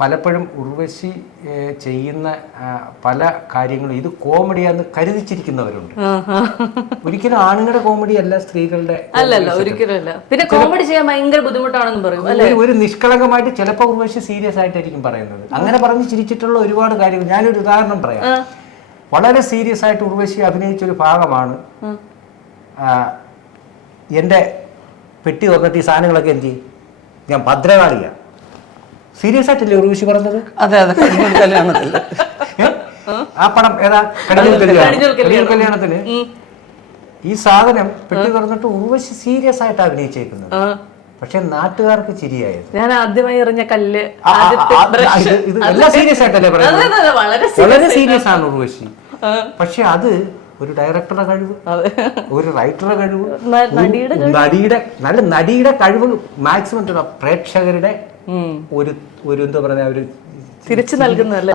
പലപ്പോഴും ഉർവശി ചെയ്യുന്ന പല കാര്യങ്ങളും ഇത് കോമഡിയാന്ന് കരുതിച്ചിരിക്കുന്നവരുണ്ട്. ഒരിക്കലും ആണുങ്ങളുടെ കോമഡി അല്ല, സ്ത്രീകളുടെ അല്ലല്ല, ഒരിക്കലും. പിന്നെ കോമഡി ചെയ്യാൻ ഭയങ്കര ബുദ്ധിമുട്ടാണെന്ന് പറയും. ഒരു നിഷ്കളങ്കമായിട്ട് ചിലപ്പോൾ ഉർവശി സീരിയസ് ആയിട്ടായിരിക്കും പറയുന്നത്. അങ്ങനെ പറഞ്ഞ് ചിരിച്ചിട്ടുള്ള ഒരുപാട് കാര്യങ്ങൾ. ഞാനൊരു ഉദാഹരണം പറയാം. വളരെ സീരിയസ് ആയിട്ട് ഉർവശി അഭിനയിച്ചൊരു ഭാഗമാണ് എൻ്റെ പെട്ടി തുറന്നിട്ട് ഈ സാധനങ്ങളൊക്കെ എന്ത് ചെയ്യും, ഞാൻ ഭദ്രകാളിയാണ്. സീരിയസ് ആയിട്ടല്ലേ ഉർവശി പറഞ്ഞത്? അതെ അതെ, കല്യാണത്തിൽ. ആ പടം ഏതാ? കടിഞ്ഞൂൽ കല്യാണത്തിന് ഈ സാധനം പെട്ടി തുറന്നിട്ട് ഉർവശി സീരിയസ് ആയിട്ട് അഭിനയിച്ചേക്കുന്നത്. പക്ഷെ നാട്ടുകാർക്ക് ചിരിയായത്. ഞാൻ ആദ്യമായി എറിഞ്ഞ കല്ല് ഇത് എല്ലാം സീരിയസ് ആയിട്ടല്ലേ പറയുന്നത്? വളരെ സീരിയസ് ആണ് ഉർവശി. പക്ഷെ അത് ഒരു ഡയറക്ടറുടെ കഴിവ്, ഒരു റൈറ്ററുടെ കഴിവ്, നടിയുടെ കഴിവ് മാക്സിമം പ്രേക്ഷകരുടെ ഒരു എന്താ പറയുക, ഒരു തിരിച്ചു നൽകുന്നതല്ലേ.